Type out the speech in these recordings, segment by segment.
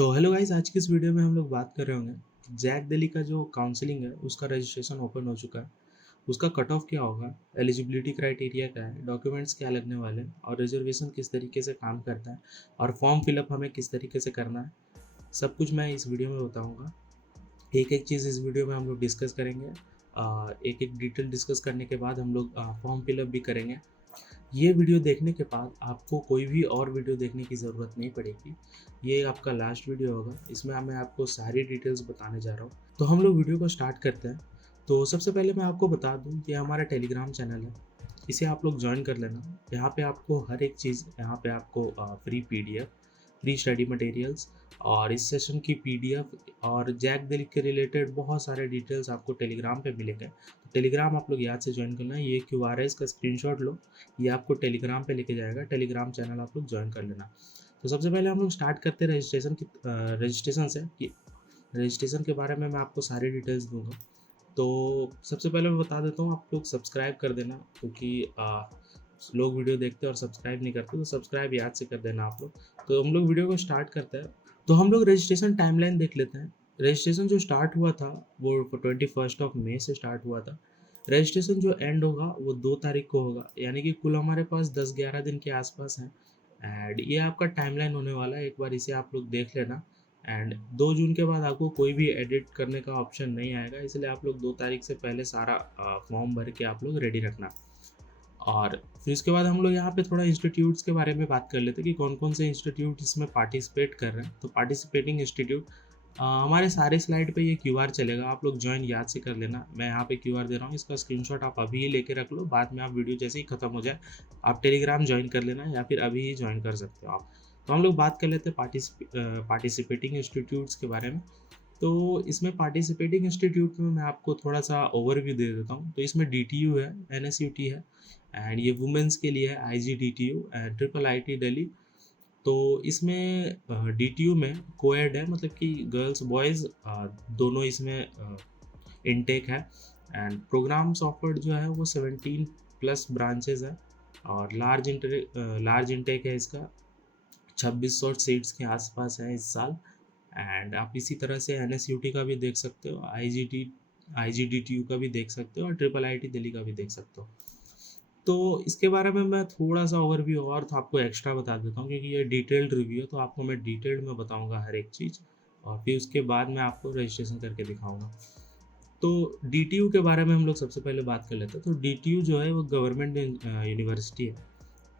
तो hello guys, आज की इस वीडियो में हम लोग बात कर रहे होंगे कि जैक दिल्ली का जो काउंसलिंग है उसका रजिस्ट्रेशन ओपन हो चुका है। उसका कट ऑफ क्या होगा, एलिजिबिलिटी क्राइटेरिया क्या है, डॉक्यूमेंट्स क्या लगने वाले हैं और रिजर्वेशन किस तरीके से काम करता है और फॉर्म फिलअप हमें किस तरीके से करना है, सब कुछ मैं इस वीडियो में बताऊँगा। एक एक चीज़ इस वीडियो में हम लोग डिस्कस करेंगे। एक एक डिटेल डिस्कस करने के बाद हम लोग फॉर्म फिलअप भी करेंगे। ये वीडियो देखने के बाद आपको कोई भी और वीडियो देखने की ज़रूरत नहीं पड़ेगी। ये आपका लास्ट वीडियो होगा, इसमें मैं आपको सारी डिटेल्स बताने जा रहा हूँ। तो हम लोग वीडियो को स्टार्ट करते हैं। तो सबसे पहले मैं आपको बता दूँ कि हमारा टेलीग्राम चैनल है, इसे आप लोग जॉइन कर लेना। यहाँ पे आपको हर एक चीज़, यहाँ पे आपको free PDF, free study materials और इस सेशन की पीडीएफ और जैक दिल के रिलेटेड बहुत सारे डिटेल्स आपको टेलीग्राम पे मिलेंगे। तो टेलीग्राम आप लोग याद से ज्वाइन करना। ये क्यूआर है, इसका स्क्रीनशॉट लो, ये आपको टेलीग्राम पे लेके जाएगा। टेलीग्राम चैनल आप लोग ज्वाइन कर लेना। तो सबसे पहले हम लोग स्टार्ट करते हैं रजिस्ट्रेशन से कि रजिस्ट्रेशन के बारे में मैं आपको सारी डिटेल्स दूंगा। तो सबसे पहले मैं बता देता हूँ, आप लोग सब्सक्राइब कर देना, क्योंकि लोग वीडियो देखते हैं और सब्सक्राइब नहीं करते, तो सब्सक्राइब याद से कर देना आप लोग। तो हम लोग वीडियो को स्टार्ट करते हैं। तो हम लोग रजिस्ट्रेशन टाइमलाइन देख लेते हैं। रजिस्ट्रेशन जो स्टार्ट हुआ था वो 21 मई से स्टार्ट हुआ था। रजिस्ट्रेशन जो एंड होगा वो 2 तारीख को होगा, यानी कि कुल हमारे पास 10-11 दिन के आसपास हैं। एंड ये आपका टाइमलाइन होने वाला है, एक बार इसे आप लोग देख लेना। एंड 2 जून के बाद आपको कोई भी एडिट करने का ऑप्शन नहीं आएगा, इसलिए आप लोग 2 तारीख से पहले सारा फॉर्म भर के आप लोग रेडी रखना। और फिर उसके बाद हम लोग यहाँ पे थोड़ा इंस्टीट्यूट्स के बारे में बात कर लेते हैं कि कौन कौन से इंस्टीट्यूट इसमें पार्टिसिपेट कर रहे हैं। तो पार्टिसिपेटिंग इंस्टीट्यूट, हमारे सारे स्लाइड पे ये क्यूआर चलेगा, आप लोग ज्वाइन याद से कर लेना। मैं यहाँ पे क्यूआर दे रहा हूँ, इसका स्क्रीनशॉट आप अभी ही लेके रख लो, बाद में आप वीडियो जैसे ही खत्म हो जाए आप टेलीग्राम ज्वाइन कर लेना या फिर अभी ही ज्वाइन कर सकते हो आप। तो हम लोग बात कर लेते हैं पार्टिसिपेटिंग इंस्टीट्यूट्स के बारे में। तो इसमें पार्टिसिपेटिंग इंस्टीट्यूट में मैं आपको थोड़ा सा ओवरव्यू दे देता हूँ। तो इसमें डीटीयू है, एनएसयूटी है, एंड ये वुमेंस के लिए है आईजीडीटीयू एंड ट्रिपल आईटी दिल्ली। तो इसमें डीटीयू में कोएड है, मतलब कि गर्ल्स बॉयज़ दोनों इसमें इनटेक है। एंड प्रोग्राम सॉफ्टवेयर जो है वो 17+ ब्रांचेज है और लार्ज इनटेक है इसका। 2600 सीट्स के आसपास है इस साल। एंड आप इसी तरह से एनएसयूटी का भी देख सकते हो, आईजीडीटीयू का भी देख सकते हो और ट्रिपल आईटी दिल्ली का भी देख सकते हो। तो इसके बारे में मैं थोड़ा सा ओवरव्यू और तो आपको एक्स्ट्रा बता देता हूँ, क्योंकि ये डिटेल्ड रिव्यू है, तो आपको मैं डिटेल्ड में बताऊँगा हर एक चीज़ और फिर उसके बाद मैं आपको रजिस्ट्रेशन करके दिखाऊँगा। तो डीटीयू के बारे में हम लोग सबसे पहले बात कर लेते हैं। तो डीटीयू जो है वो गवर्नमेंट यूनिवर्सिटी है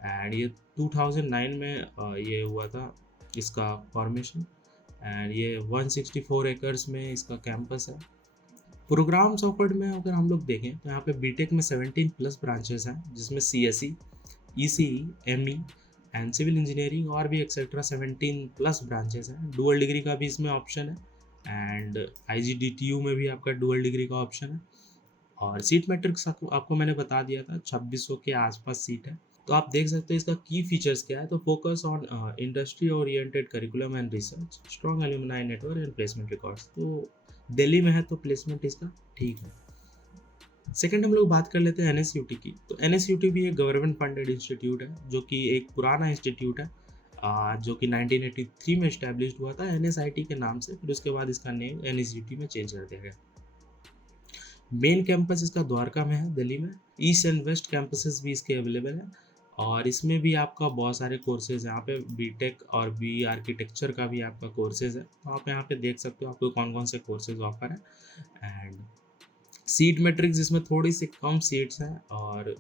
एंड ये 2009 में ये हुआ था इसका फॉर्मेशन। एंड ये 164 एकर्स में इसका कैंपस है। प्रोग्राम सॉफ्टवेयर में अगर हम लोग देखें तो यहाँ पे बीटेक में 17+ ब्रांचेस हैं, जिसमें CSE, ECE, ME and civil engineering और भी एक्सेट्रा 17+ ब्रांचेस हैं। डुअल डिग्री का भी इसमें ऑप्शन है एंड आईजीडीटीयू में भी आपका डुअल डिग्री का ऑप्शन है। और सीट मैट्रिक्स आपको मैंने बता दिया था, 2600 के आसपास सीट है। तो आप देख सकते हैं इसका की फीचर्स क्या है। तो focus on industry oriented curriculum and research, strong alumni network and placement records. तो दिल्ली में है तो प्लेसमेंट इसका ठीक है। सेकंड हम लोग बात कर लेते हैं एनएसयूटी की। तो एनएसयूटी भी एक गवर्नमेंट फंडेड इंस्टीट्यूट है, जो कि एक पुराना इंस्टीट्यूट है, जो कि 1983 में इस्टेब्लिश हुआ था एनएसआईटी के नाम से। फिर उसके बाद इसका नेम एनएसयूटी में चेंज कर दिया गया। मेन कैंपस इसका द्वारका में है दिल्ली में। ईस्ट एंड वेस्ट कैंपसेस भी इसके अवेलेबल हैं और इसमें भी आपका बहुत सारे कोर्सेज हैं। यहाँ पे बीटेक और बी आर्किटेक्चर का भी आपका कोर्सेज है, तो आप यहाँ पे देख सकते हो आपको कौन कौन से कोर्सेज ऑफर है। एंड सीट मैट्रिक्स इसमें थोड़ी सी कम सीट्स हैं और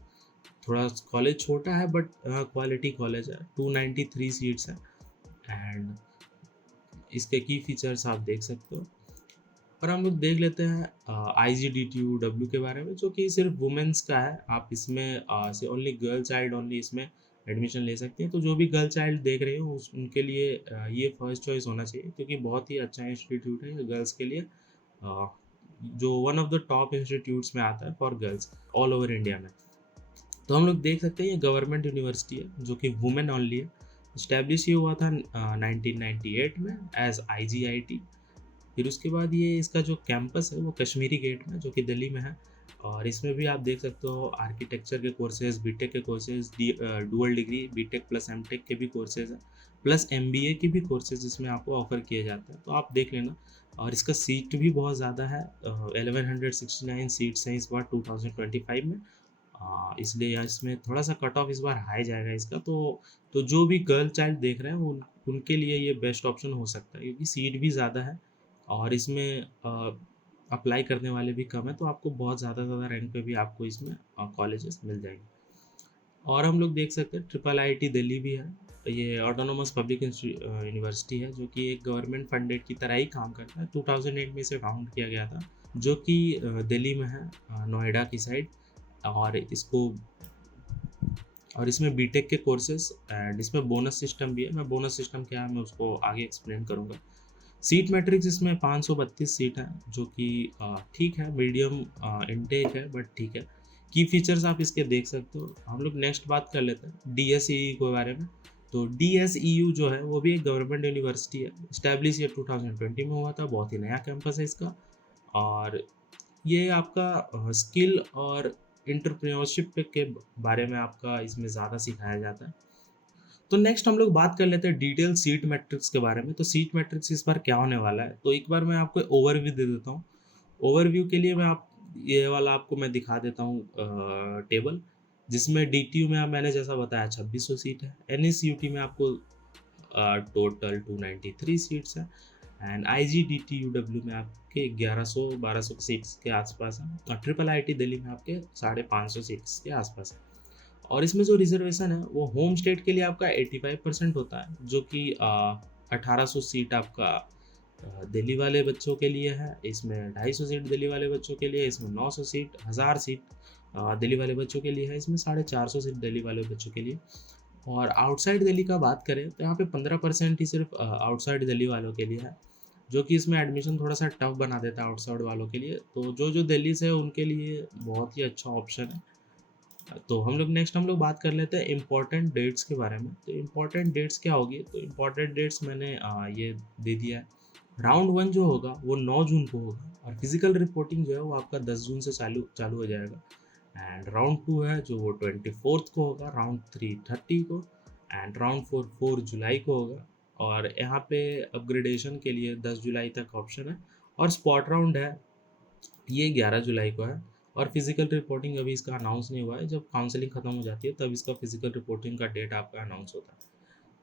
थोड़ा कॉलेज छोटा है, बट क्वालिटी कॉलेज है। 293 सीट्स हैं एंड इसके की फीचर्स आप देख सकते हो। और हम लोग देख लेते हैं आईजीडीटीयू डब्ल्यू के बारे में, जो कि सिर्फ वुमेंस का है। आप इसमें से ओनली गर्ल चाइल्ड ओनली इसमें एडमिशन ले सकते हैं। तो जो भी गर्ल चाइल्ड देख रहे हो उनके लिए ये फर्स्ट चॉइस होना चाहिए, क्योंकि बहुत ही अच्छा इंस्टीट्यूट है ये गर्ल्स के लिए। अ, जो one of the top institutes में आता है for girls all over India में। तो हम लोग देख सकते हैं ये गवर्नमेंट यूनिवर्सिटी है, जो कि वुमेन ओनली है। इस्टेब्लिश ये हुआ था 1998 में एज आईजीआईटी। फिर उसके बाद ये इसका जो कैंपस है वो कश्मीरी गेट में, जो कि दिल्ली में है। और इसमें भी आप देख सकते हो आर्किटेक्चर के कोर्सेज, बीटेक के courses, dual degree B Tech plus M Tech के भी कोर्सेज हैं। प्लस एमबीए के भी कोर्सेज इसमें आपको ऑफर किए जाते हैं, तो आप देख लेना। और इसका सीट भी बहुत ज़्यादा है, 1169 सीट्स हैं इस बार 2025 में। इसलिए इसमें थोड़ा सा कट ऑफ इस बार हाई जाएगा इसका, तो जो भी गर्ल चाइल्ड देख रहे हैं उनके लिए ये बेस्ट ऑप्शन हो सकता है, क्योंकि सीट भी ज़्यादा है और इसमें अप्लाई करने वाले भी कम है, तो आपको बहुत ज़्यादा रैंक पे भी आपको इसमें कॉलेजेस मिल जाएंगे। और हम लोग देख सकते हैं ट्रिपल आईआईटी दिल्ली भी है। ये ऑटोनोमस पब्लिक यूनिवर्सिटी है, जो कि एक गवर्नमेंट फंडेड की तरह ही काम करता है। 2008 में इसे फाउंड किया गया था, जो कि दिल्ली में है, नोएडा की साइड। और इसमें बीटेक के कोर्सेज एंड इसमें बोनस सिस्टम भी है। मैं बोनस सिस्टम क्या है मैं उसको आगे एक्सप्लेन करूँगा। सीट मैट्रिक्स इसमें 532 सीट है, जो कि ठीक है, मीडियम इनटेक है, बट ठीक है। की फीचर्स आप इसके देख सकते हो। हम लोग नेक्स्ट बात कर लेते हैं डीएसई के बारे में। तो डीएसईयू जो है वो भी एक गवर्नमेंट यूनिवर्सिटी है। इस्टेब्लिश ये 2020 में हुआ था, बहुत ही नया कैंपस है इसका। और ये आपका स्किल और एंटरप्रेन्योरशिप के बारे में आपका इसमें ज़्यादा सिखाया जाता है। तो नेक्स्ट हम लोग बात कर लेते हैं डिटेल सीट मैट्रिक्स के बारे में। तो सीट मैट्रिक्स इस बार क्या होने वाला है, तो एक बार मैं आपको ओवरव्यू दे देता हूँ। ओवरव्यू के लिए ये वाला आपको मैं दिखा देता हूँ टेबल, जिसमें डीटीयू में मैंने जैसा बताया 2600 सीट है। एनएसयूटी में आपको टोटल 293 सीट्स है। एंड आईजीडीटीयूडब्ल्यू में आपके 1100-1200 सीट्स के आसपास है। और ट्रिपल आईटी दिल्ली में आपके 550 सीट्स के आसपास है। और इसमें जो रिजर्वेशन है वो होम स्टेट के लिए आपका 85% होता है, जो कि 1800 सीट आपका दिल्ली वाले बच्चों के लिए है। इसमें 250 सीट दिल्ली वाले बच्चों के लिए, इसमें 900 सीट, 1000 सीट दिल्ली वाले बच्चों के लिए है। इसमें 450 सीट दिल्ली वाले बच्चों के लिए। और आउटसाइड दिल्ली का बात करें तो यहाँ पे 15% ही सिर्फ आउटसाइड दिल्ली वालों के लिए है, जो कि इसमें एडमिशन थोड़ा सा टफ बना देता है आउटसाइड वालों के लिए। तो जो दिल्ली से है उनके लिए बहुत ही अच्छा ऑप्शन है। तो हम लोग बात कर लेते हैं इम्पोर्टेंट डेट्स के बारे में। तो इम्पोर्टेंट डेट्स क्या होगी, तो इम्पोर्टेंट डेट्स मैंने ये दे दिया है। राउंड 1 जो होगा वो 9 जून को होगा, और फिजिकल रिपोर्टिंग जो है वो आपका 10 जून से चालू हो जाएगा। एंड राउंड 2 है जो वो 24 को होगा, राउंड 3 30 को, एंड राउंड 4 जुलाई को होगा। और यहाँ पे अपग्रेडेशन के लिए 10 जुलाई तक ऑप्शन है। और स्पॉट राउंड है, ये 11 जुलाई को है। और फिजिकल रिपोर्टिंग अभी इसका अनाउंस नहीं हुआ है, जब काउंसलिंग खत्म हो जाती है तब इसका फिजिकल रिपोर्टिंग का डेट आपका अनाउंस होता है।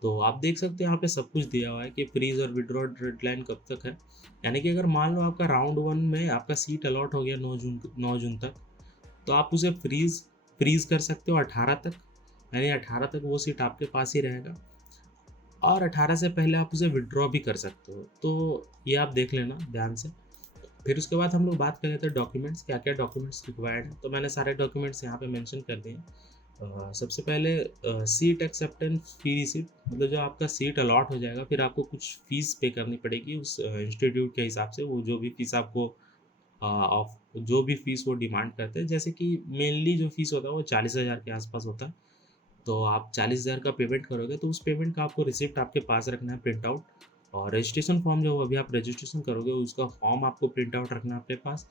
तो आप देख सकते हैं यहाँ पे सब कुछ दिया हुआ है कि फ्रीज और विड्रॉ डेडलाइन कब तक है। यानी कि अगर मान लो आपका राउंड 1 में आपका सीट अलॉट हो गया 9 जून तक, तो आप उसे फ्रीज कर सकते हो 18 तक। यानी 18 तक वो सीट आपके पास ही रहेगा, और 18 से पहले आप उसे विड्रॉ भी कर सकते हो। तो ये आप देख लेना ध्यान से। फिर उसके बाद हम लोग बात कर लेते हैं डॉक्यूमेंट्स, क्या क्या डॉक्यूमेंट्स रिक्वायर्ड हैं। तो मैंने सारे डॉक्यूमेंट्स यहाँ पे मेंशन कर दिए हैं। सबसे पहले सीट एक्सेप्टेंस फी रिसिप्ट, मतलब जो आपका सीट अलॉट हो जाएगा फिर आपको कुछ फीस पे करनी पड़ेगी उस इंस्टीट्यूट के हिसाब से। वो जो भी फीस आपको ऑफ जो भी फीस वो डिमांड करते हैं, जैसे कि मेनली जो फीस होता है वो 40,000 के आसपास होता है। तो आप 40,000 का पेमेंट करोगे, तो उस पेमेंट का आपको रिसिप्ट आपके पास रखना है, प्रिंट आउट। और रजिस्ट्रेशन फॉर्म जो अभी आप रजिस्ट्रेशन करोगे उसका फॉर्म आपको प्रिंट आउट रखना है अपने पास।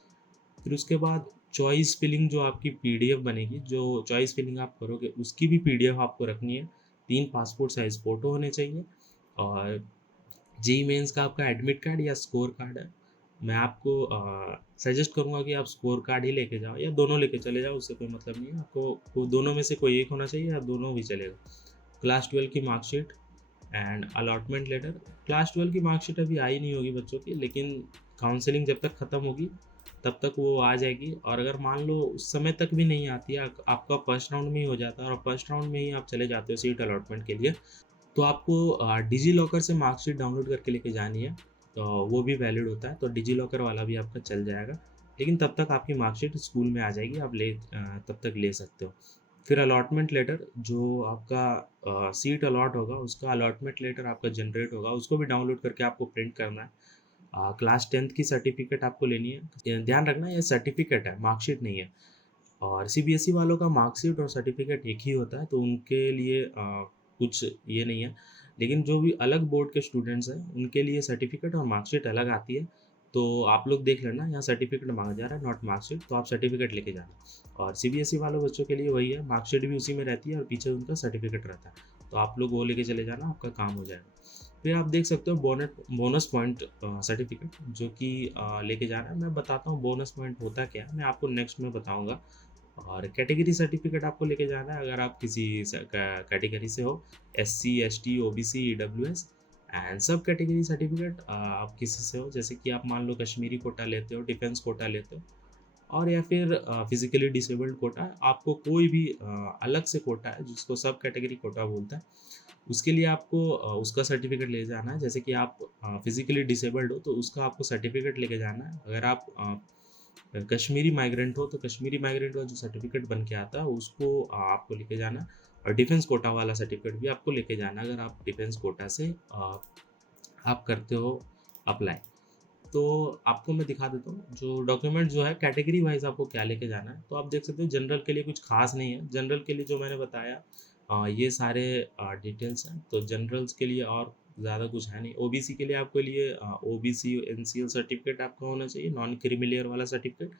फिर उसके बाद चॉइस फिलिंग जो आपकी पीडीएफ बनेगी, जो चॉइस फिलिंग आप करोगे उसकी भी पीडीएफ आपको रखनी है। 3 पासपोर्ट साइज फ़ोटो होने चाहिए। और जेईई मेंस का आपका एडमिट कार्ड या स्कोर कार्ड है। मैं आपको सजेस्ट करूँगा कि आप स्कोर कार्ड ही लेके जाओ, या दोनों लेके चले जाओ, उससे कोई मतलब नहीं है। आपको दोनों में से कोई एक होना चाहिए, या दोनों भी चलेगा। क्लास 12 की marksheet and allotment letter. Class 12 की मार्कशीट अभी आई नहीं होगी बच्चों की, लेकिन काउंसलिंग जब तक ख़त्म होगी तब तक वो आ जाएगी। और अगर मान लो उस समय तक भी नहीं आती है, आपका फर्स्ट राउंड में ही हो जाता है और फर्स्ट राउंड में ही आप चले जाते हो सीट अलॉटमेंट के लिए, तो आपको डिजी लॉकर से मार्कशीट डाउनलोड करके लेके जानी है। तो वो भी वैलिड होता है, तो डिजी लॉकर वाला भी आपका चल जाएगा। लेकिन तब तक आपकी मार्कशीट स्कूल में आ जाएगी, आप तब तक ले सकते हो। फिर अलॉटमेंट लेटर, जो आपका सीट अलॉट होगा उसका अलॉटमेंट लेटर आपका जनरेट होगा, उसको भी डाउनलोड करके आपको प्रिंट करना है। क्लास 10th की सर्टिफिकेट आपको लेनी है। ध्यान रखना ये सर्टिफिकेट है, मार्कशीट नहीं है। और सीबीएसई वालों का मार्कशीट और सर्टिफिकेट एक ही होता है, तो उनके लिए कुछ ये नहीं है। लेकिन जो भी अलग बोर्ड के स्टूडेंट्स हैं उनके लिए सर्टिफिकेट और मार्कशीट अलग आती है। तो आप लोग देख लेना, यहाँ सर्टिफिकेट मांगा जा रहा है, नॉट मार्कशीट, तो आप सर्टिफिकेट लेके जाना। और सीबीएसई वालों बच्चों के लिए वही है, मार्कशीट भी उसी में रहती है और पीछे उनका सर्टिफिकेट रहता है। तो आप लोग वो लेके चले जाना, आपका काम हो जाएगा। फिर आप देख सकते हो बोनस पॉइंट सर्टिफिकेट जो कि लेके जाना है। मैं बताता हूँ बोनस पॉइंट होता क्या है, मैं आपको नेक्स्ट में बताऊँगा। और कैटेगरी सर्टिफिकेट आपको लेके जाना है अगर आप किसी कैटेगरी से हो, SC, ST, OBC, EWS. And सब कैटेगरी सर्टिफिकेट आप किसी से हो, जैसे कि आप मान लो कश्मीरी कोटा लेते हो, डिफेंस कोटा लेते हो, और या फिर फिजिकली डिसेबल्ड कोटा है, आपको कोई भी अलग से कोटा है जिसको सब कैटेगरी कोटा बोलता है, उसके लिए आपको उसका सर्टिफिकेट ले जाना है। जैसे कि आप फिजिकली डिसेबल्ड हो तो उसका आपको सर्टिफिकेट लेके जाना है। अगर आप कश्मीरी माइग्रेंट हो तो कश्मीरी माइग्रेंट का जो सर्टिफिकेट बन के आता है उसको आपको लेके जाना है। और डिफेंस कोटा वाला सर्टिफिकेट भी आपको लेके जाना है अगर आप डिफेंस कोटा से आप करते हो अप्लाई। तो आपको मैं दिखा देता हूँ जो डॉक्यूमेंट जो है कैटेगरी वाइज आपको क्या लेके जाना है। तो आप देख सकते हो जनरल के लिए कुछ खास नहीं है। जनरल के लिए जो मैंने बताया ये सारे डिटेल्स हैं। तो जनरल्स के लिए और ज़्यादा कुछ है नहीं। ओबीसी के लिए आपके लिए ओबीसी एनसीएल सर्टिफिकेट आपका होना चाहिए, नॉन क्रीमिलियर वाला सर्टिफिकेट।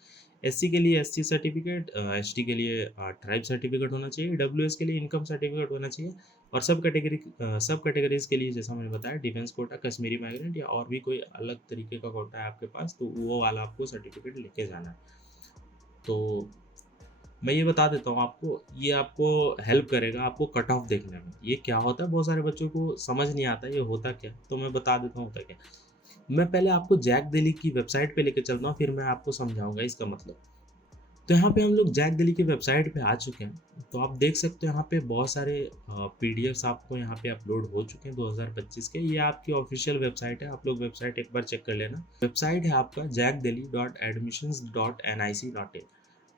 एससी के लिए एससी सर्टिफिकेट, एसटी के लिए ट्राइब सर्टिफिकेट होना चाहिए, डब्ल्यूएस के लिए इनकम सर्टिफिकेट होना चाहिए। और सब कैटेगरीज के लिए जैसा मैंने बताया डिफेंस कोटा, कश्मीरी माइग्रेंट या और भी कोई अलग तरीके का कोटा है आपके पास तो वो वाला आपको सर्टिफिकेट लेके जाना है। तो मैं ये बता देता हूँ आपको, ये आपको हेल्प करेगा आपको कट ऑफ देखने में। ये क्या होता है बहुत सारे बच्चों को समझ नहीं आता ये होता क्या, तो मैं बता देता हूँ होता क्या। मैं पहले आपको जैक दिल्ली की वेबसाइट पे लेके चलता हूँ, फिर मैं आपको समझाऊंगा इसका मतलब। तो यहाँ पे हम लोग जैक दिल्ली की वेबसाइट पे आ चुके हैं। तो आप देख सकते हो यहाँ पे बहुत सारे पीडीएफ्स आपको यहाँ पे अपलोड हो चुके हैं 2025 के। ये आपकी ऑफिशियल वेबसाइट है, आप लोग वेबसाइट एक बार चेक कर लेना। वेबसाइट है आपका jackdelhi.admissions.nic.in।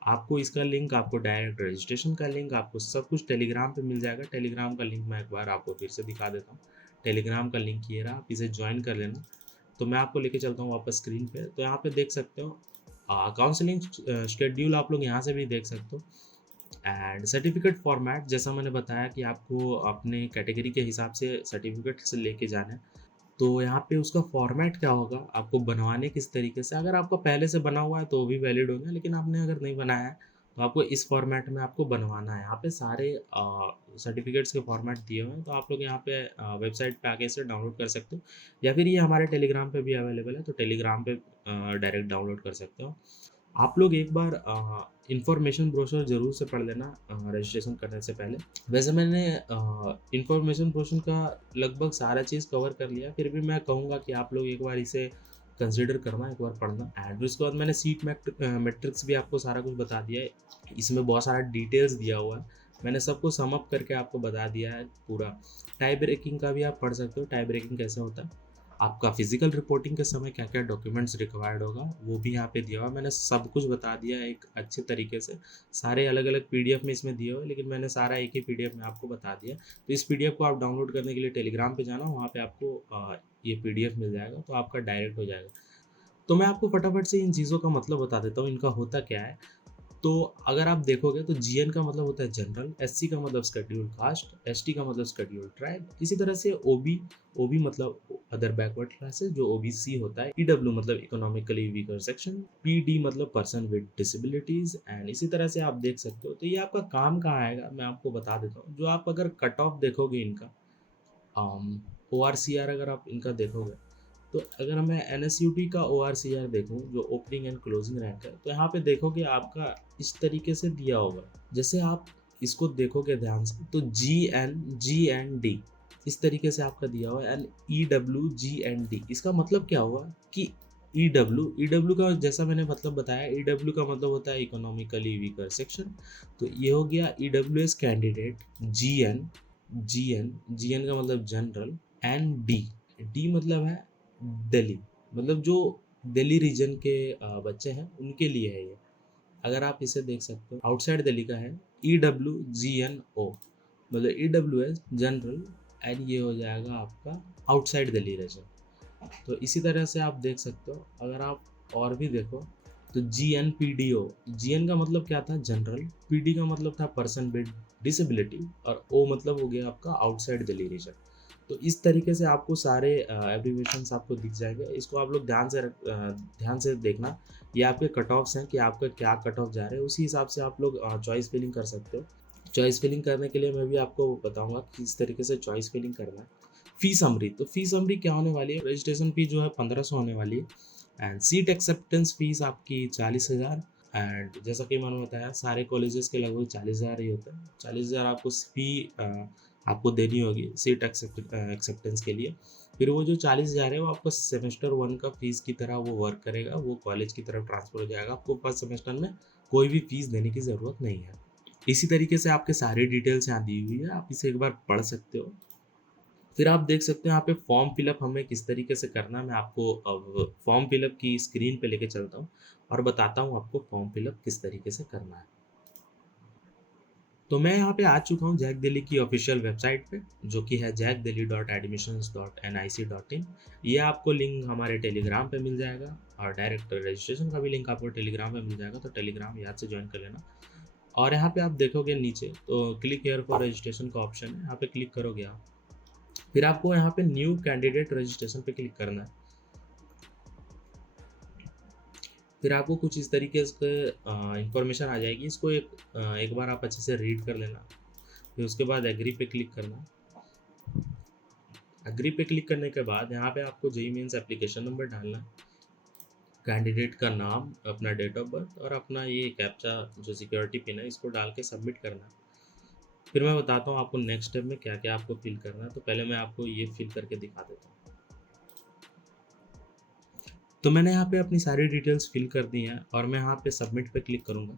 आपको इसका लिंक, आपको डायरेक्ट रजिस्ट्रेशन का लिंक, आपको सब कुछ टेलीग्राम पे मिल जाएगा। टेलीग्राम का लिंक मैं एक बार आपको फिर से दिखा देता हूँ। टेलीग्राम का लिंक ये रहा, आप इसे ज्वाइन कर लेना। तो मैं आपको लेके चलता हूँ वापस स्क्रीन पे। तो यहाँ पे देख सकते हो काउंसलिंग शेड्यूल आप लोग यहाँ से भी देख सकते हो। एंड सर्टिफिकेट फॉर्मेट जैसा मैंने बताया कि आपको अपने कैटेगरी के हिसाब से सर्टिफिकेट से लेके जाना है। तो यहाँ पे उसका फॉर्मेट क्या होगा, आपको बनवाने किस तरीके से। अगर आपका पहले से बना हुआ है तो वो भी वैलिड होगा, लेकिन आपने अगर नहीं बनाया है तो आपको इस फॉर्मेट में आपको बनवाना है। यहाँ पे सारे सर्टिफिकेट्स के फॉर्मेट दिए हुए हैं, तो आप लोग यहाँ पे वेबसाइट पे आके इसे डाउनलोड कर सकते हो, या फिर ये हमारे टेलीग्राम पे भी अवेलेबल है, तो टेलीग्राम पे डायरेक्ट डाउनलोड कर सकते हो। आप लोग एक बार इन्फॉर्मेशन ब्रोशर ज़रूर से पढ़ लेना रजिस्ट्रेशन करने से पहले। वैसे मैंने इन्फॉर्मेशन ब्रोशर का लगभग सारा चीज़ कवर कर लिया, फिर भी मैं कहूँगा कि आप लोग एक बार इसे कंसिडर करना, एक बार पढ़ना। एंड उसके बाद मैंने सीट मैट्रिक्स भी आपको सारा कुछ बता दिया है। इसमें बहुत सारा डिटेल्स दिया हुआ है, मैंने सबको सम अप करके आपको बता दिया है पूरा। टाई ब्रेकिंग का भी आप पढ़ सकते हो, टाई ब्रेकिंग कैसे होता है। आपका फिजिकल रिपोर्टिंग के समय क्या क्या डॉक्यूमेंट्स रिक्वायर्ड होगा वो भी यहाँ पे दिया हुआ है। मैंने सब कुछ बता दिया है एक अच्छे तरीके से। सारे अलग अलग पीडीएफ में इसमें दिए हुए, लेकिन मैंने सारा एक ही पीडीएफ में आपको बता दिया। तो इस पीडीएफ को आप डाउनलोड करने के लिए टेलीग्राम पे जाना, वहाँ पे आपको ये पीडीएफ मिल जाएगा, तो आपका डायरेक्ट हो जाएगा। तो मैं आपको फटाफट से इन चीज़ों का मतलब बता देता हूँ, इनका होता क्या है। तो अगर आप देखोगे तो जीएन का मतलब होता है जनरल, एससी का मतलब शेड्यूल्ड कास्ट, एसटी का मतलब शेड्यूल्ड ट्राइब। इसी तरह से ओबी, ओबी मतलब अदर बैकवर्ड क्लासेस जो ओबीसी होता है। ईडब्ल्यू मतलब इकोनॉमिकली वीकर सेक्शन, पीडी मतलब पर्सन विद डिसेबिलिटीज। एंड इसी तरह से आप देख सकते हो। तो ये आपका काम कहाँ आएगा मैं आपको बता देता हूँ। जो आप अगर कट ऑफ देखोगे इनका, ओ आर सी आर अगर आप इनका देखोगे, तो अगर मैं एन एस यू टी का ओ आर सी आर देखूँ जो ओपनिंग एंड क्लोजिंग रैंक है, तो यहाँ पे देखोगे आपका इस तरीके से दिया होगा। जैसे आप इसको देखोगे ध्यान से तो जी एन डी इस तरीके से आपका दिया हुआ है। And E W G N D, इसका मतलब क्या हुआ कि ई डब्ल्यू का जैसा मैंने मतलब बताया, ई डब्ल्यू का मतलब होता है इकोनॉमिकली वीकर सेक्शन। तो ये हो गया E W S candidate. G N का मतलब जनरल। एंड डी, डी मतलब है दिल्ली, मतलब जो दिल्ली रीजन के बच्चे हैं उनके लिए है ये। अगर आप इसे देख सकते हो आउटसाइड दिल्ली का है EWGNO, मतलब EWS जनरल। एंड ये हो जाएगा आपका आउटसाइड दिल्ली रीजन। तो इसी तरह से आप देख सकते हो। अगर आप और भी देखो तो GNPDO, GN का मतलब क्या था जनरल, PD का मतलब था पर्सन विद डिसेबिलिटी, और O मतलब हो गया आपका आउटसाइड दिल्ली रीजन। तो इस तरीके से आपको सारे एब्रीवेशंस आपको दिख जाएंगे। इसको आप लोग ध्यान से देखना। ये आपके कट ऑफ्स हैं कि आपका क्या कट ऑफ जा रहे हैं, उसी हिसाब से आप लोग चॉइस फिलिंग कर सकते हो। चॉइस फिलिंग करने के लिए मैं भी आपको बताऊँगा कि किस तरीके से चॉइस फिलिंग करना है। फ़ी समरी, तो फ़ी समरी क्या होने वाली है, रजिस्ट्रेशन फ़ी जो है 1500 होने वाली है एंड सीट एक्सेप्टेंस फ़ीस आपकी 40,000 एंड जैसा कि मैंने बताया सारे कॉलेजेस के लगभग 40,000 ही होता है। 40,000 आपको फ़ी आपको देनी होगी सीट एक्सेप्टेंस के लिए। फिर वो जो 40,000 है वो आपको सेमेस्टर 1 का फ़ीस की तरह वो वर्क करेगा, वो कॉलेज की तरफ ट्रांसफ़र हो जाएगा। आपको फर्स्ट सेमेस्टर में कोई भी फ़ीस देने की ज़रूरत नहीं है। इसी तरीके से आपके सारी डिटेल्स यहाँ दी हुई है, आप इसे एक बार पढ़ सकते हो। फिर आप देख सकते हो यहाँ पे फॉर्म फिलअप हमें किस तरीके से करना है। मैं आपको अब फॉर्म फिलअप की स्क्रीन पे लेके चलता हूँ और बताता हूँ आपको फॉर्म फिलअप किस तरीके से करना है। तो मैं यहाँ पे आ चुका हूँ जैक दिल्ली की ऑफिशियल वेबसाइट पे, जो कि है jackdelhi.admissions.nic.in। ये आपको लिंक हमारे टेलीग्राम पे मिल जाएगा और डायरेक्ट रजिस्ट्रेशन का भी लिंक आपको टेलीग्राम पे मिल जाएगा, तो टेलीग्राम याद से ज्वाइन कर लेना। और यहाँ पे आप देखोगे नीचे तो क्लिक हियर फॉर रजिस्ट्रेशन का ऑप्शन है, यहाँ पे क्लिक करोगे आप। फिर आपको यहाँ पे न्यू कैंडिडेट रजिस्ट्रेशन पे क्लिक करना है। फिर आपको कुछ इस तरीके से इंफॉर्मेशन आ जाएगी, इसको एक बार आप अच्छे से रीड कर लेना। फिर उसके बाद एग्री पे क्लिक करना। एग्री पे क्लिक करने के बाद यहाँ पे आपको जेईई मेंस एप्लीकेशन नंबर डालना है, कैंडिडेट का नाम, अपना डेट ऑफ बर्थ और अपना ये कैप्चा जो सिक्योरिटी पिन है इसको डाल के सबमिट करना है। फिर मैं बताता हूँ आपको नेक्स्ट स्टेप में क्या क्या आपको फिल करना है। तो पहले मैं आपको ये फिल करके दिखा देता हूँ। तो मैंने यहाँ पे अपनी सारी डिटेल्स फिल कर दी हैं और मैं यहाँ पे सबमिट पे क्लिक करूँगा।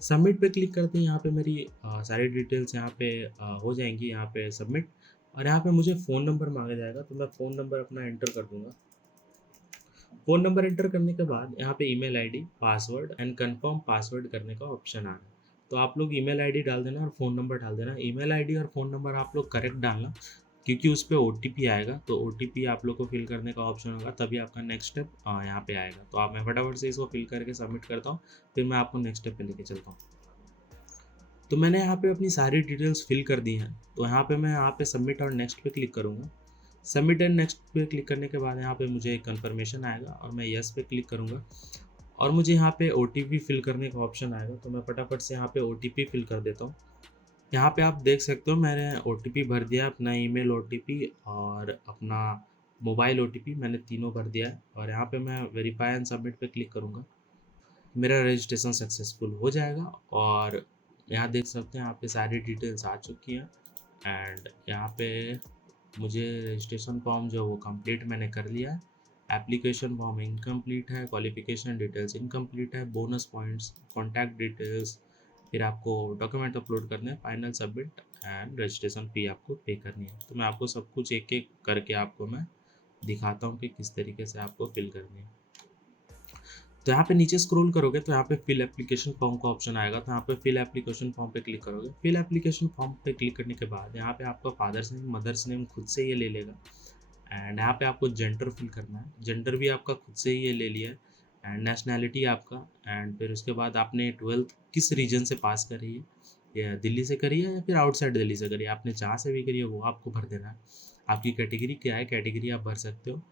सबमिट पे क्लिक करते ही यहाँ पे मेरी सारी डिटेल्स यहाँ पे हो जाएंगी यहाँ पे सबमिट। और यहाँ पे मुझे फ़ोन नंबर मांगा जाएगा, तो मैं फ़ोन नंबर अपना एंटर कर दूंगा। फ़ोन नंबर एंटर करने के बाद यहाँ पे email ID, password and confirm password करने का ऑप्शन आ रहा है। तो आप लोग ईमेल आईडी डाल देना और फ़ोन नंबर डाल देना। ईमेल आईडी और फ़ोन नंबर आप लोग करेक्ट डालना, क्योंकि उस पे ओटीपी आएगा, तो ओटीपी आप लोग को फिल करने का ऑप्शन होगा, तभी आपका नेक्स्ट स्टेप यहाँ पे आएगा। तो आप मैं फटाफट से इसको फिल करके सबमिट करता हूँ, फिर मैं आपको नेक्स्ट स्टेप पे लेके चलता हूँ। तो मैंने यहाँ पे अपनी सारी डिटेल्स फिल कर दी हैं, तो यहाँ पे मैं यहाँ पे सबमिट और नेक्स्ट पे क्लिक करूँगा। सबमिट एंड नेक्स्ट पे क्लिक करने के बाद यहाँ पे मुझे एक कन्फर्मेशन आएगा और मैं यस पे क्लिक करूँगा और मुझे यहाँ पे ओटीपी फिल करने का ऑप्शन आएगा, तो मैं फटाफट से यहाँ पे ओटीपी फिल कर देता हूँ। यहाँ पे आप देख सकते हो मैंने ओटीपी भर दिया, अपना ईमेल ओटीपी और अपना मोबाइल ओटीपी मैंने तीनों भर दिया है और यहाँ पे मैं वेरीफाई एंड सबमिट पे क्लिक करूँगा। मेरा रजिस्ट्रेशन सक्सेसफुल हो जाएगा और यहाँ देख सकते हैं यहाँ पे सारी डिटेल्स आ चुकी हैं एंड यहाँ पे मुझे रजिस्ट्रेशन फॉर्म जो वो कंप्लीट मैंने कर लिया है। एप्लीकेशन फॉर्म इनकम्प्लीट है, क्वालिफिकेशन डिटेल्स इनकम्प्लीट है, बोनस पॉइंट्स, कॉन्टैक्ट डिटेल्स, फिर आपको डॉक्यूमेंट अपलोड करने हैं, फाइनल सबमिट एंड रजिस्ट्रेशन फ़ी आपको पे करनी है। तो मैं आपको सब कुछ एक एक करके आपको मैं दिखाता हूँ कि किस तरीके से आपको फिल करनी है। तो यहाँ पे नीचे स्क्रॉल करोगे तो यहाँ पे फिल एप्लीकेशन फॉर्म का ऑप्शन आएगा, तो यहाँ पे फिल एप्लीकेशन फॉर्म पे क्लिक करोगे। फिल एप्लीकेशन फॉर्म पे क्लिक करने के बाद यहाँ पे आपका फादर्स नेम, मदर्स नेम खुद से ये ले लेगा एंड यहाँ पे आपको जेंडर फिल करना है। जेंडर भी आपका खुद से ही ये ले लिया है एंड नेशनैलिटी आपका एंड फिर उसके बाद आपने 12th किस रीजन से पास करी है, या दिल्ली से करी है या फिर आउटसाइड दिल्ली से करी है, आपने जहाँ से भी करी है वो आपको भर देना है। आपकी कैटेगरी क्या है, कैटेगरी आप भर सकते हो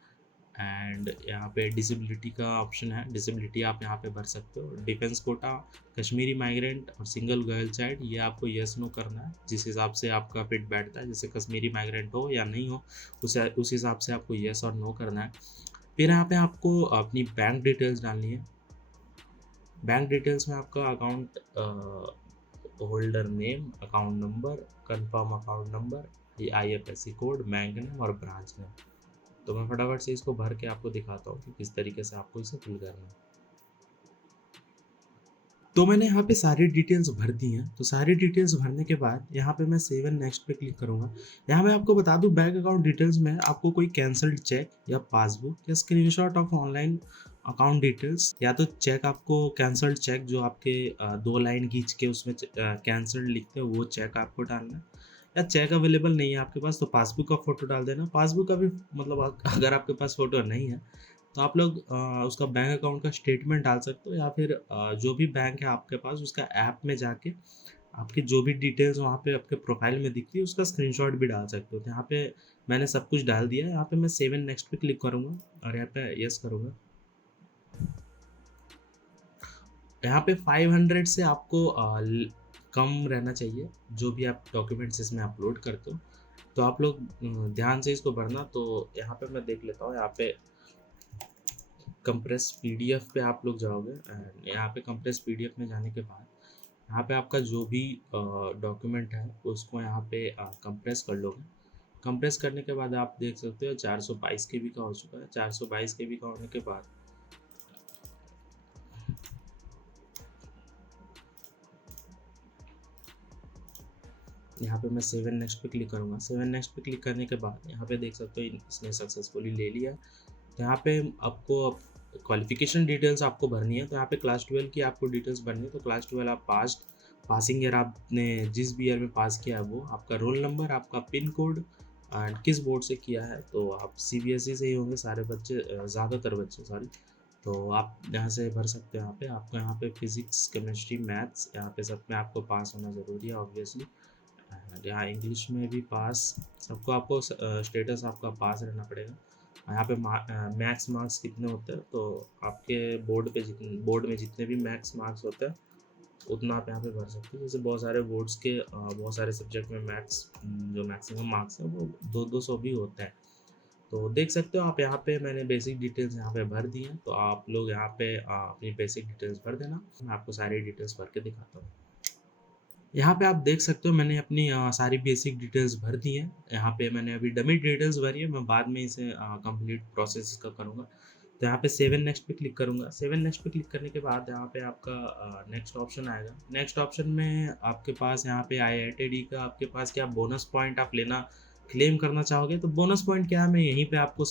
एंड यहाँ पे डिसेबिलिटी का ऑप्शन है, डिसेबिलिटी आप यहाँ पे भर सकते हो। डिफेंस कोटा, कश्मीरी माइग्रेंट और सिंगल गर्ल चाइल्ड, ये आपको यस नो करना है जिस हिसाब से आपका फिट बैठता है, जैसे कश्मीरी माइग्रेंट हो या नहीं हो उस हिसाब से आपको यस और नो करना है। फिर यहाँ पे आपको अपनी बैंक डिटेल्स डालनी है। बैंक डिटेल्स में आपका account holder name, account number, confirm account number, ये IFSC कोड, बैंक नेम और ब्रांच नेम। तो मैं फटाफट से इसको भर के आपको दिखाता हूँ कि किस तरीके से आपको इसे फिल करना है। तो मैंने यहाँ पे सारी डिटेल्स भर दी हैं। तो सारी डिटेल्स भरने के बाद यहाँ पे मैं सेव एंड नेक्स्ट पे क्लिक करूँगा। यहाँ मैं आपको बता दूँ बैंक अकाउंट डिटेल्स में आपको कोई कैंसल्ड चेक या पासबुक या screenshot of online account details, या तो चेक आपको कैंसल्ड चेक जो आपके 2 लाइन खींच के उसमें कैंसल्ड लिखते हैं वो चेक आपको डालना है। या चेक अवेलेबल नहीं है आपके पास तो पासबुक का फ़ोटो डाल देना। पासबुक का भी मतलब अगर आपके पास फ़ोटो नहीं है तो आप लोग उसका बैंक अकाउंट का स्टेटमेंट डाल सकते हो, या फिर जो भी बैंक है आपके पास उसका ऐप में जाके आपकी जो भी डिटेल्स वहाँ पे आपके प्रोफाइल में दिखती है उसका स्क्रीनशॉट भी डाल सकते हो। तो यहाँ पे मैंने सब कुछ डाल दिया है। यहाँ पे मैं सेव एंड नेक्स्ट पे क्लिक करूँगा और यहाँ पे यस करूँगा। यहाँ पे 500 से आपको कम रहना चाहिए, जो भी आप डॉक्यूमेंट्स इसमें अपलोड करते हो। तो आप लोग ध्यान से इसको भरना। तो यहाँ पे मैं देख लेता हूँ, यहाँ पे कंप्रेस पीडीएफ पे आप लोग जाओगे एंड यहाँ पे कंप्रेस पीडीएफ में जाने के बाद यहाँ पे आपका जो भी डॉक्यूमेंट है उसको यहाँ पे कंप्रेस कर लोगे। कंप्रेस करने के बाद आप देख सकते हो 422 केबी का हो चुका है। 422 केबी का होने के बाद यहाँ पे मैं सेवन नेक्स्ट पे क्लिक करूँगा। सेवन नेक्स्ट पे क्लिक करने के बाद यहाँ पे देख सकते हो इसने सक्सेसफुली ले लिया। तो यहाँ पे आपको क्वालिफिकेशन डिटेल्स आपको भरनी है। तो यहाँ पे क्लास 12 की आपको डिटेल्स भरनी है। तो क्लास 12 आप पासिंग ईयर आपने जिस भी ईयर में पास किया है वो, आपका रोल नंबर, आपका पिन कोड एंड किस बोर्ड से किया है। तो आप सीबीएसई से ही होंगे सारे बच्चे, ज़्यादातर बच्चे सॉरी। तो आप यहाँ से भर सकते हो। यहाँ पे आपको यहाँ पे फिजिक्स, केमिस्ट्री, मैथ्स यहाँ पे सब में आपको पास होना ज़रूरी है ऑब्वियसली। यहाँ इंग्लिश में भी पास, सबको आपको स्टेटस आपका पास रहना पड़ेगा। यहाँ पे मैक्स मार्क्स कितने होते हैं, तो आपके बोर्ड में जितने भी मैक्स मार्क्स होते हैं उतना आप यहाँ पे भर सकते हो। जैसे बहुत सारे बोर्ड्स के बहुत सारे सब्जेक्ट में मैक्स जो मैक्सिमम मार्क्स है वो 200 भी होता है। तो देख सकते हो आप यहाँ पे मैंने बेसिक डिटेल्स यहाँ पे भर दी हैं। तो आप लोग यहाँ पे अपनी बेसिक डिटेल्स भर देना। मैं आपको सारी डिटेल्स भर के दिखाता हूँ। यहाँ पे आप देख सकते हो मैंने अपनी सारी बेसिक डिटेल्स भर दी हैं। यहाँ पे मैंने अभी डमी डिटेल्स भरी है, मैं बाद में इसे कंप्लीट प्रोसेस का करूँगा। तो यहाँ पे सेवन नेक्स्ट पे क्लिक करूँगा। सेवन नेक्स्ट पे क्लिक करने के बाद यहाँ पे आपका नेक्स्ट ऑप्शन आएगा। नेक्स्ट ऑप्शन में आपके पास यहाँ पे IITD का आपके पास क्या बोनस पॉइंट आप लेना क्लेम करना चाहोगे। तो बोनस पॉइंट क्या है मैं यहीं पे आपको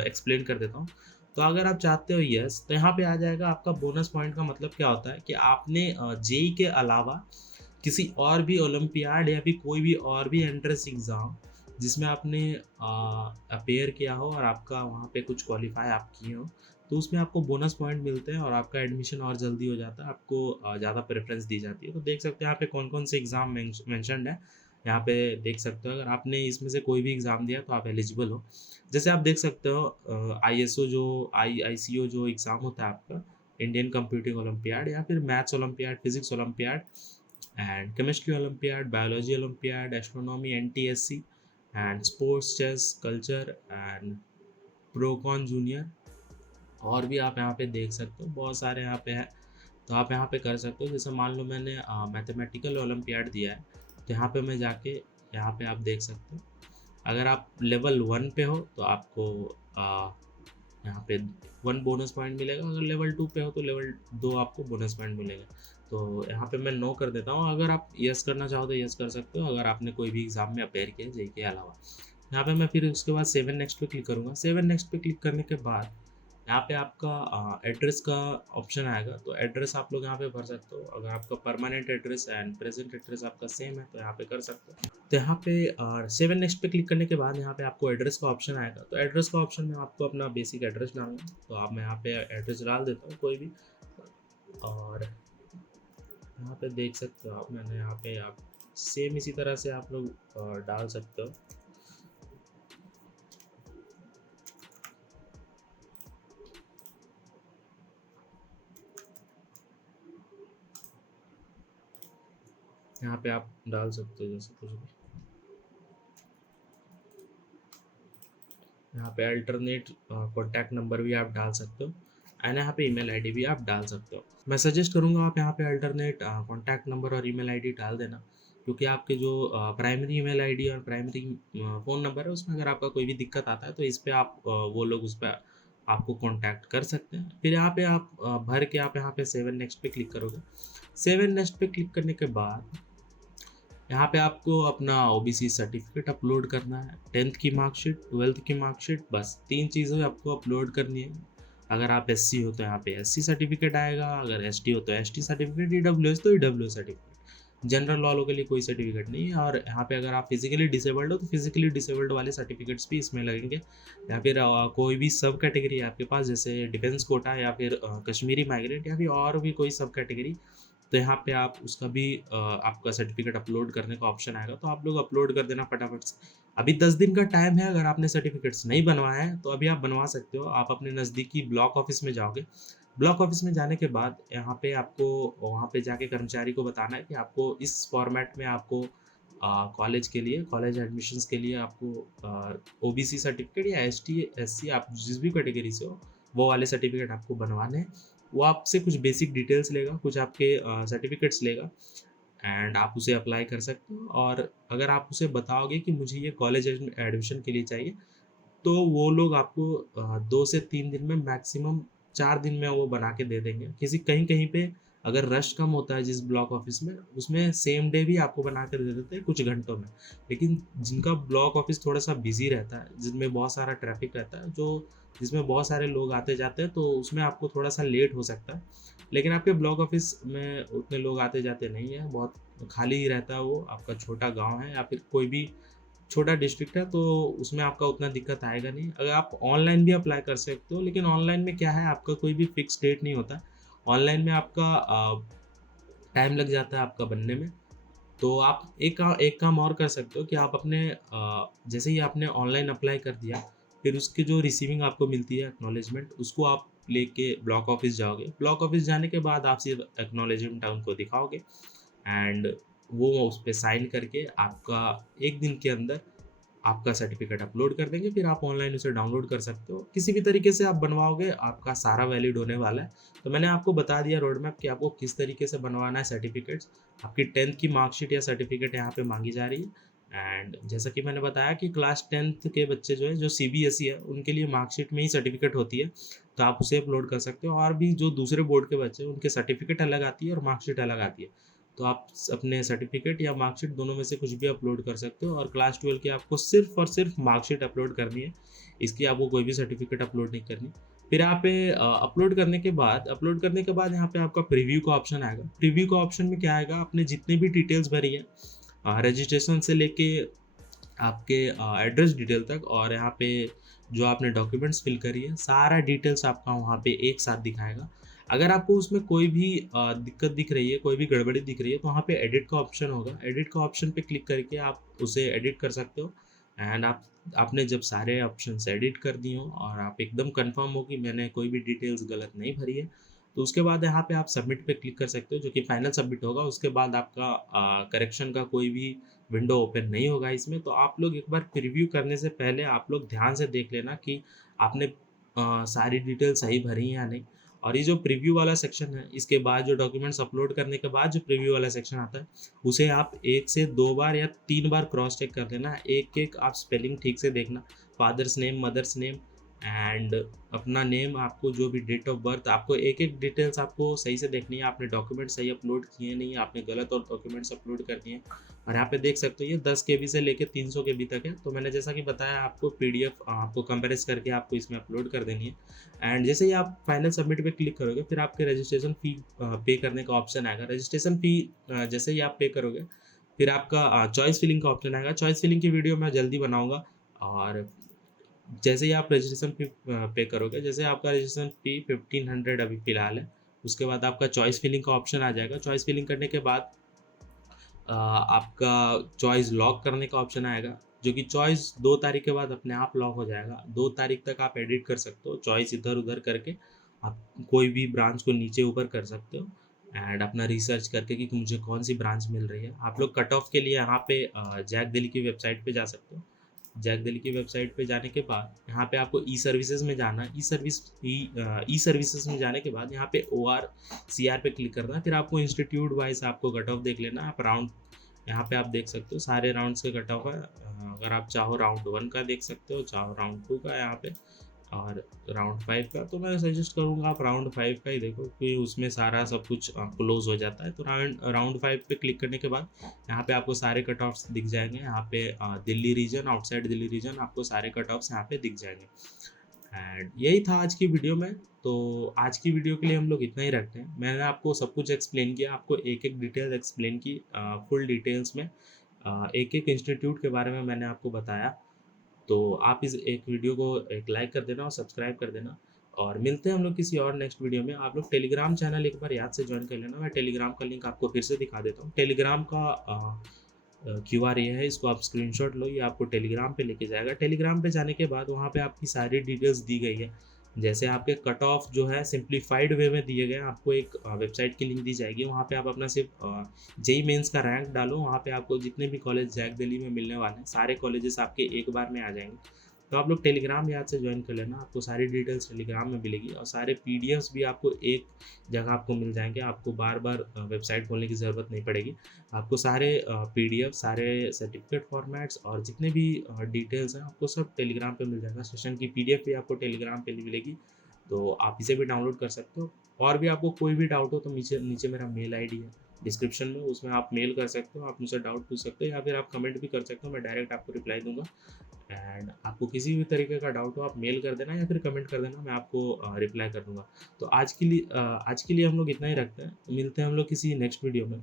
एक्सप्लेन कर देता हूँ। तो अगर आप चाहते हो यस, तो यहाँ पे आ जाएगा आपका बोनस पॉइंट का मतलब क्या होता है कि आपने जेई के अलावा किसी और भी ओलंपियाड या फिर कोई भी और भी एंट्रेंस एग्ज़ाम जिसमें आपने अपेयर किया हो और आपका वहाँ पे कुछ क्वालिफाई आप किए हो, तो उसमें आपको बोनस पॉइंट मिलते हैं और आपका एडमिशन और जल्दी हो जाता है, आपको ज़्यादा प्रेफरेंस दी जाती है। तो देख सकते हैं यहाँ पे कौन कौन से एग्ज़ाम मैंशनड है। यहाँ पे देख सकते हो अगर आपने इसमें से कोई भी एग्ज़ाम दिया तो आप एलिजिबल हो। जैसे आप देख सकते हो ISO जो ICO जो एग्ज़ाम होता है आपका, इंडियन कंप्यूटिंग ओलंपियाड, या फिर maths olympiad, physics olympiad and chemistry olympiad, biology olympiad, astronomy, NTSC and sports, chess, culture and procon junior। और भी आप यहाँ पे देख सकते हो बहुत सारे यहाँ पे हैं। तो आप यहाँ पे कर सकते हो। जैसे मान लो मैंने मैथमेटिकल ओलंपियाड दिया है, तो यहाँ पे मैं जाके यहाँ पे आप देख सकते हो अगर आप लेवल 1 पे हो तो आपको यहाँ पे 1 बोनस पॉइंट मिलेगा। अगर लेवल 2 पे हो तो लेवल 2 आपको बोनस पॉइंट मिलेगा। तो यहाँ पे मैं नो कर देता हूँ। अगर आप यस करना चाहो तो यस कर सकते हो, अगर आपने कोई भी एग्ज़ाम में अपेयर किया जेई के अलावा। यहाँ पे मैं फिर उसके बाद सेवन नेक्स्ट पे क्लिक करूँगा। सेवन नेक्स्ट पे क्लिक करने के बाद यहाँ पे आपका एड्रेस का ऑप्शन आएगा। तो एड्रेस आप लोग यहाँ पे भर सकते हो। अगर आपका permanent address and present address आपका सेम है तो यहाँ पे कर सकते हो। तो यहाँ पे सेवन नेक्स्ट पे क्लिक करने के बाद यहाँ पे आपको एड्रेस का ऑप्शन आएगा। तो एड्रेस का ऑप्शन में आपको अपना बेसिक एड्रेस डालना। तो आप मैं यहाँ पे एड्रेस डाल देता हूँ कोई भी, और यहाँ पे देख सकते हो आप मैंने यहाँ पे आप सेम इसी तरह से आप लोग डाल सकते हो। यहाँ पे आप डाल सकते हो जैसे कुछ भी। यहाँ पे अल्टरनेट कॉन्टैक्ट नंबर भी आप डाल सकते हो एंड यहाँ पे ईमेल आईडी भी आप डाल सकते हो। मैं सजेस्ट करूँगा आप यहाँ पे अल्टरनेट कॉन्टैक्ट नंबर और ईमेल आईडी डाल देना, क्योंकि आपके जो प्राइमरी ईमेल आईडी और प्राइमरी फ़ोन नंबर है उसमें अगर आपका कोई भी दिक्कत आता है तो इस पर आप वो लोग उस पर आपको कॉन्टैक्ट कर सकते हैं। फिर यहाँ पे आप भर के आप यहाँ पे सेवन नेक्स्ट पे क्लिक करोगे। सेवन नेक्स्ट पे क्लिक करने के बाद यहाँ पे आपको अपना OBC सर्टिफिकेट अपलोड करना है, 10th की मार्कशीट, 12th की मार्कशीट, बस 3 चीज़ें आपको अपलोड करनी है। अगर आप SC हो तो यहाँ पे SC सर्टिफिकेट आएगा, अगर ST हो तो ST सर्टिफिकेट, EWS तो EWS सर्टिफिकेट। जनरल वालों के लिए कोई सर्टिफिकेट नहीं है। और यहाँ पे अगर आप फिजिकली डिसेबल्ड हो तो फिजिकली डिसेबल्ड वाले सर्टिफिकेट्स भी इसमें लगेंगे। या फिर कोई भी सब कैटेगरी है आपके पास, जैसे डिफेंस कोटा या फिर कश्मीरी माइग्रेंट या फिर और भी कोई सब कैटेगरी, तो यहाँ पे आप उसका भी आपका सर्टिफिकेट अपलोड करने का ऑप्शन आएगा। तो आप लोग अपलोड कर देना फटाफट से। अभी 10 दिन का टाइम है। अगर आपने सर्टिफिकेट्स नहीं बनवाया है तो अभी आप बनवा सकते हो। आप अपने नज़दीकी ब्लॉक ऑफिस में जाओगे, ब्लॉक ऑफिस में जाने के बाद यहाँ पे आपको वहाँ पे जाके कर्मचारी को बताना है कि आपको इस फॉर्मेट में आपको कॉलेज के लिए, कॉलेज एडमिशन्स के लिए आपको ओबीसी सर्टिफिकेट या एसटी, एससी आप जिस भी कैटेगरी से हो, वो वाले सर्टिफिकेट आपको बनवाने हैं। वो आपसे कुछ बेसिक डिटेल्स लेगा, कुछ आपके सर्टिफिकेट्स लेगा एंड आप उसे अप्लाई कर सकते हो। और अगर आप उसे बताओगे कि मुझे ये कॉलेज एडमिशन के लिए चाहिए, तो वो लोग आपको 2 से 3 दिन में, मैक्सिमम 4 दिन में वो बना के दे देंगे। कहीं-कहीं पे अगर रश कम होता है जिस ब्लॉक ऑफिस में, उसमें सेम डे भी आपको बना के दे देते हैं कुछ घंटों में। लेकिन जिनका ब्लॉक ऑफिस थोड़ा-सा बिज़ी रहता है, जिनमें बहुत सारा ट्रैफ़िक रहता है, जिसमें बहुत सारे लोग आते-जाते हैं, तो उसमें आपको थोड़ा-सा लेट हो सकता है। लेकिन आपके ब्लॉक ऑफिस में उतने लोग आते-जाते नहीं हैं, बहुत खाली ही रहता है वो, आपका छोटा गाँव है या फिर कोई भी छोटा डिस्ट्रिक्ट है, तो उसमें आपका उतना दिक्कत आएगा नहीं। अगर आप ऑनलाइन भी अप्लाई कर सकते हो, लेकिन ऑनलाइन में क्या है, आपका कोई भी फिक्स डेट नहीं होता। ऑनलाइन में आपका टाइम लग जाता है आपका बनने में। तो आप एक काम और कर सकते हो कि आप अपने जैसे ही आपने ऑनलाइन अप्लाई कर दिया, फिर उसकी जो रिसीविंग आपको मिलती है एक्नॉलेजमेंट, उसको आप लेके ब्लॉक ऑफिस जाओगे। ब्लॉक ऑफिस जाने के बाद आप सिर्फ एक्नॉलेजमेंट उनको दिखाओगे एंड वो उस पे साइन करके आपका 1 दिन के अंदर आपका सर्टिफिकेट अपलोड कर देंगे, फिर आप ऑनलाइन उसे डाउनलोड कर सकते हो। किसी भी तरीके से आप बनवाओगे, आपका सारा वैलिड होने वाला है। तो मैंने आपको बता दिया रोड मैप कि आपको किस तरीके से बनवाना है सर्टिफिकेट्स। आपकी 10th की मार्कशीट या सर्टिफिकेट यहाँ पे माँगी जा रही है एंड जैसा कि मैंने बताया कि क्लास 10th के बच्चे जो है, जो सीबीएसई है, उनके लिए मार्कशीट में ही सर्टिफिकेट होती है, तो आप उसे अपलोड कर सकते हो। और भी जो दूसरे बोर्ड के बच्चे हैं, उनके सर्टिफिकेट अलग आती है और मार्कशीट अलग आती है। तो आप अपने सर्टिफिकेट या मार्कशीट दोनों में से कुछ भी अपलोड कर सकते हो और क्लास 12 की आपको सिर्फ और सिर्फ मार्कशीट अपलोड करनी है। इसकी आपको कोई भी सर्टिफिकेट अपलोड नहीं करनी। फिर यहाँ पे अपलोड करने के बाद यहाँ पे आपका प्रीव्यू का ऑप्शन आएगा। प्रीव्यू का ऑप्शन में क्या आएगा, आपने जितनी भी डिटेल्स भरी है, रजिस्ट्रेशन से लेके आपके एड्रेस डिटेल तक, और यहाँ पे जो आपने डॉक्यूमेंट्स फिल करी है, सारा डिटेल्स आपका वहाँ पे एक साथ दिखाएगा। अगर आपको उसमें कोई भी दिक्कत दिख रही है, कोई भी गड़बड़ी दिख रही है, तो वहाँ पे एडिट का ऑप्शन होगा। एडिट का ऑप्शन पे क्लिक करके आप उसे एडिट कर सकते हो एंड आपने जब सारे ऑप्शंस एडिट कर दिए हो और आप एकदम कंफर्म हो कि मैंने कोई भी डिटेल्स गलत नहीं भरी है, तो उसके बाद यहाँ पे आप सबमिट पे क्लिक कर सकते हो, जो कि फाइनल सबमिट होगा। उसके बाद आपका करेक्शन का कोई भी विंडो ओपन नहीं होगा इसमें। तो आप लोग एक बार प्रीव्यू करने से पहले आप लोग ध्यान से देख लेना कि आपने सारी डिटेल सही भरी हैं या नहीं। और ये जो प्रीव्यू वाला सेक्शन है, इसके बाद जो डॉक्यूमेंट्स अपलोड करने के बाद जो प्रीव्यू वाला सेक्शन आता है, उसे आप 1 से 2 बार या 3 बार क्रॉस चेक कर लेना। एक-एक आप स्पेलिंग ठीक से देखना, father's name, mother's name and अपना नेम, आपको जो भी डेट ऑफ बर्थ, आपको एक-एक डिटेल्स आपको सही से देखनी है। आपने डॉक्यूमेंट सही अपलोड किए नहीं, आपने गलत और डॉक्यूमेंट्स अपलोड कर दिए हैं। और यहाँ पे देख सकते हो ये 10 केबी से लेके 300 केबी तक है। तो मैंने जैसा कि बताया आपको, पीडीएफ आपको कंप्रेस करके आपको इसमें अपलोड कर देनी है एंड जैसे ही आप फाइनल सबमिट पे क्लिक करोगे, फिर आपके रजिस्ट्रेशन फ़ी पे करने का ऑप्शन आएगा। रजिस्ट्रेशन फ़ी जैसे ही आप पे करोगे, फिर आपका चॉइस फिलिंग का ऑप्शन आएगा। चॉइस फिलिंग की वीडियो मैं जल्दी बनाऊँगा। और जैसे ही आप रजिस्ट्रेशन फ़ी पे करोगे, जैसे आपका रजिस्ट्रेशन फ़ी 1500 अभी फ़िलहाल है, उसके बाद आपका चॉइस फिलिंग का ऑप्शन आ जाएगा। चॉइस फिलिंग करने के बाद आपका चॉइस लॉक करने का ऑप्शन आएगा, जो कि चॉइस 2 तारीख के बाद अपने आप लॉक हो जाएगा। 2 तारीख तक आप एडिट कर सकते हो, चॉइस इधर-उधर करके आप कोई भी ब्रांच को नीचे-ऊपर कर सकते हो एंड अपना रिसर्च करके कि मुझे कौन-सी ब्रांच मिल रही है। आप लोग कट ऑफ के लिए यहाँ पे जैक दिल्ली की वेबसाइट पे जा सकते हो। जैक दिल्ली की वेबसाइट पे जाने के बाद यहाँ पे आपको ई सर्विसेज़ में जाना है। ई सर्विसेज़ में जाने के बाद यहाँ पे ORCR पे क्लिक करना है। फिर आपको इंस्टीट्यूट वाइज़ आपको कट ऑफ देख लेना है। आप राउंड यहाँ पे आप देख सकते हो सारे राउंड्स के कट ऑफ है। अगर आप चाहो राउंड 1 का देख सकते हो, चाहो राउंड 2 का यहाँ पे, और राउंड 5 का। तो मैं सजेस्ट करूँगा आप राउंड 5 का ही देखो, क्योंकि उसमें सारा सब कुछ क्लोज़ हो जाता है। तो राउंड 5 पे क्लिक करने के बाद यहाँ पे आपको सारे कट ऑफ्स दिख जाएँगे। यहाँ पे Delhi region, outside Delhi region, आपको सारे कट ऑफ्स यहाँ पे दिख जाएँगे। एंड यही था आज की वीडियो में। तो आज की वीडियो के लिए हम लोग इतना ही रखते हैं। मैंने आपको सब कुछ एक्सप्लेन किया, आपको एक-एक डिटेल एक्सप्लेन की फुल डिटेल्स में। एक-एक इंस्टीट्यूट के बारे में मैंने आपको बताया। तो आप इस एक वीडियो को एक लाइक कर देना और सब्सक्राइब कर देना, और मिलते हैं हम लोग किसी और नेक्स्ट वीडियो में। आप लोग टेलीग्राम चैनल एक बार याद से ज्वाइन कर लेना। मैं टेलीग्राम का लिंक आपको फिर से दिखा देता हूँ। टेलीग्राम का क्यूआर ये है, इसको आप स्क्रीनशॉट लो, ये आपको टेलीग्राम पे लेके जाएगा। टेलीग्राम पे जाने के बाद वहाँ पे आपकी सारी डिटेल्स दी गई है। जैसे आपके कट ऑफ जो है सिंप्लीफाइड वे में दिए गए हैं, आपको एक वेबसाइट की लिंक दी जाएगी, वहाँ पे आप अपना सिर्फ जेई मेंस का रैंक डालो, वहाँ पे आपको जितने भी कॉलेज जैक दिल्ली में मिलने वाले हैं सारे कॉलेजेस आपके एक बार में आ जाएंगे। तो आप लोग टेलीग्राम याद से ज्वाइन कर लेना, आपको सारी डिटेल्स टेलीग्राम में मिलेगी और सारे पीडीएफ्स भी आपको एक जगह आपको मिल जाएंगे, आपको बार बार वेबसाइट खोलने की ज़रूरत नहीं पड़ेगी। आपको सारे पीडीएफ, सारे सर्टिफिकेट फॉर्मेट्स और जितने भी डिटेल्स हैं आपको सब टेलीग्राम पे मिल जाएगा। सेशन की पीडीएफ भी आपको टेलीग्राम पे मिलेगी, तो आप इसे भी डाउनलोड कर सकते हो। और भी आपको कोई भी डाउट हो तो नीचे नीचे मेरा मेल आईडी है डिस्क्रिप्शन में, उसमें आप मेल कर सकते हो, आप मुझसे डाउट पूछ सकते हो या फिर आप कमेंट भी कर सकते हो, मैं डायरेक्ट आपको रिप्लाई दूंगा। एंड आपको किसी भी तरीके का डाउट हो आप मेल कर देना या फिर कमेंट कर देना, मैं आपको रिप्लाई कर दूंगा। तो आज के लिए हम लोग इतना ही रखते हैं, मिलते हैं हम लोग किसी नेक्स्ट वीडियो में।